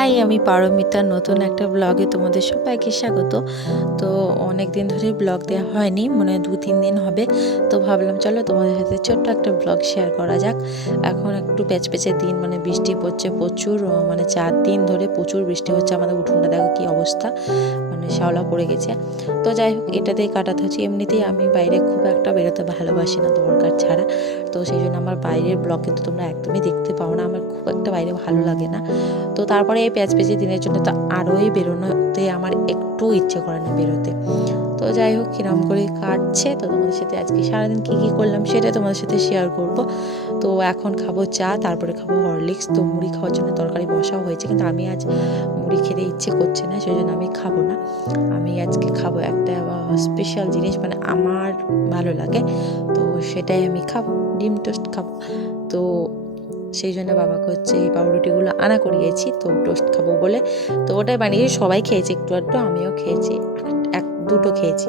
High, আমি পারমিতা, নতুন একটা ব্লগে তোমাদের সবাইকে স্বাগত। তো অনেক দিন ধরে ব্লগ দেওয়া হয়নি মানে দু তিন দিন হবে। তো ভাবলাম, চলো তোমাদের সাথে ছোট্ট একটা ব্লগ শেয়ার করা যাক। এখন একটু প্যাচপ্যাচে দিন মানে বৃষ্টি পড়ছে প্রচুর মানে চার দিন ধরে প্রচুর বৃষ্টি হচ্ছে আমাদের উঠোনটা, দেখো কী অবস্থা। মানে শ্যাওলা পড়ে গেছে। তো যাই হোক এটাতেই কাটাতে হচ্ছে। এমনিতেই আমি বাইরে খুব একটা বেরোতে ভালোবাসি না দরকার ছাড়া। তো সেই জন্য আমার বাইরের ব্লগ কিন্তু তোমরা একদমই দেখতে পাও না। আমার খুব একটা বাইরে ভালো লাগে না। তো তারপরে এই প্যাচ পেঁচে দিনের জন্য তো আরোই বেরোনোতে আমার একটু ইচ্ছে করে না বেরোতে। তো যাই হোক, কিরম করে কাটছে, তো তোমাদের সাথে আজকে সারাদিন কী কী করলাম সেটা তোমাদের সাথে শেয়ার করব। তো এখন খাব চা, তারপরে খাব হরলিক্স তো মুড়ি খাওয়ার জন্য তরকারি বসাও হয়েছে, কিন্তু আমি আজ মুড়ি খেতে ইচ্ছে করছে না, সেই জন্য আমি খাব না। আমি আজকে খাব একটা স্পেশাল জিনিস মানে আমার ভালো লাগে, তো সেটাই আমি খাব, ডিম টোস্ট খাব। তো সেই জন্য বাবাকে হচ্ছে এই পাউরুটিগুলো আনা করিয়েছি। তো টোস্ট খাব বলে। তো ওটাই বানিয়ে সবাই খেয়েছে, একটু একটু আমিও খেয়েছি, এক- দুটো খেয়েছি।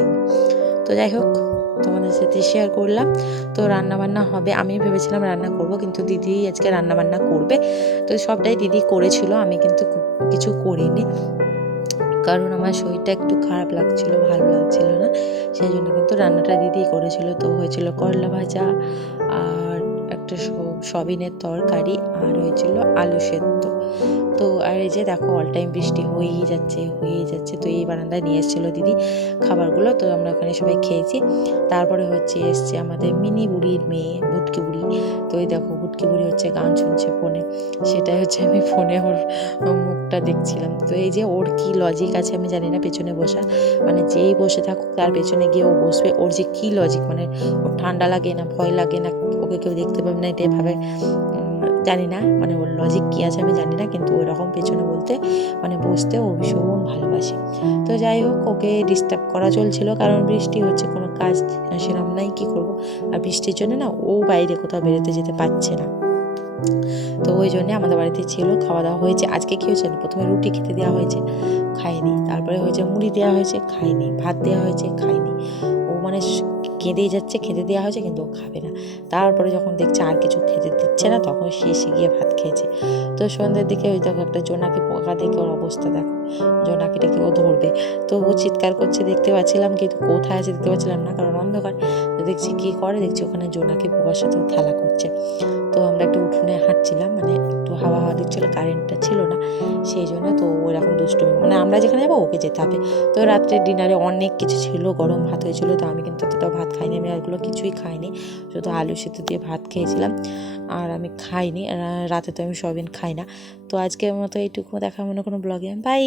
তো যাই হোক, তোমাদের সাথে শেয়ার করলাম। তো রান্না বান্না হবে আমি ভেবেছিলাম রান্না করব, কিন্তু দিদি আজকে রান্না বান্না করবে। তো সবটাই দিদি করেছিল, আমি কিন্তু কিছু করিনি। কারণ আমার শরীরটা একটু খারাপ লাগছিল, ভালো লাগছিল না। সেই জন্য কিন্তু রান্নাটা দিদি করেছিল। তো হয়েছিল করলা ভাজা, আর একটা সবিনের তরকারি আর হয়েছিল আলু সেদ্ধ। তো আর এই যে দেখো অল টাইম বৃষ্টি হয়েই যাচ্ছে হয়েই যাচ্ছে। তো এই বারান্দায় নিয়ে এসেছিল দিদি খাবারগুলো। তো আমরা ওখানে সবাই খেয়েছি। তারপরে হচ্ছে এসছে আমাদের মিনি বুড়ির মেয়ে বুটকি বুড়ি। তো এই দেখো ভুটকি বুড়ি হচ্ছে গান শুনছে ফোনে। সেটাই হচ্ছে আমি ফোনে ওর মুখটা দেখছিলাম। তো এই যে ওর কি লজিক আছে আমি জানি না পেছনে বসা। মানে যেই বসে থাকুক তার পেছনে গিয়ে ও বসবে। ওর যে কি লজিক মানে ওর ঠান্ডা লাগে না ভয় লাগে না ওকে কেউ দেখতে পাবে না এটাই ভাবে উম, জানি না। মানে ওর লজিক কী আছে আমি জানি না কিন্তু ওই রকম পেছনে বলতে মানে বসতে ও ভীষণ ভালোবাসে। তো যাই হোক ওকে ডিস্টার্ব করা চলছিল কারণ বৃষ্টি হচ্ছে কোনো কাজ সেরকম নাই কী করব? আর বৃষ্টির জন্য না ও বাইরে কোথাও বেরোতে যেতে পারছে না। তো ওই জন্যে আমাদের বাড়িতে ছিল, খাওয়া দাওয়া হয়েছে। আজকে কী হয়েছে? প্রথমে রুটি খেতে দেওয়া হয়েছে, খাইনি। তারপরে হয়েছে মুড়ি দেওয়া হয়েছে, খাইনি। ভাত দেওয়া হয়েছে, খাইনি। ও মানে কেঁদেই যাচ্ছে, খেতে দেওয়া হয়েছে কিন্তু ও খাবে না। তারপরে যখন দেখছে আর কিছু খেতে দিচ্ছে না, তখন শেষে গিয়ে ভাত খেয়েছে। তো সন্ধ্যের দিকে ওই দেখো একটা জোনাকি পোকা দেখে ওর অবস্থা দেখো। জোনাকিটাকে ও ধরবে। তো ও চিৎকার করছে, দেখতে পাচ্ছিলাম কিন্তু কোথায় আছে দেখতে পাচ্ছিলাম না, কারণ অন্ধকার। তো দেখছি কী করে, দেখছি ওখানে জোনাকি পোকার সাথে ও খেলা করছে। তো আমরা একটু উঠোনে হাঁটছিলাম মানে একটু হাওয়া হাওয়া দিচ্ছিল, কারেন্টটা ছিল না। সেই জন্য তো ওরকম দুষ্টুমি মানে আমরা যেখানে যাব ওকে যেতে হবে। তো রাত্রে ডিনারে অনেক কিছু ছিল, গরম ভাত হয়েছিল, তো আমি কিন্তু অতটা ভাত খাইনি, আমি আরগুলো কিছুই খাইনি। শুধু আলু সেদ্ধ দিয়ে ভাত খেয়েছিলাম, আর আমি খাইনি। রাতে তো আমি সবিন খাই না। তো আজকের মতো এইটুকু দেখা মনে কোনো ব্লগে বাই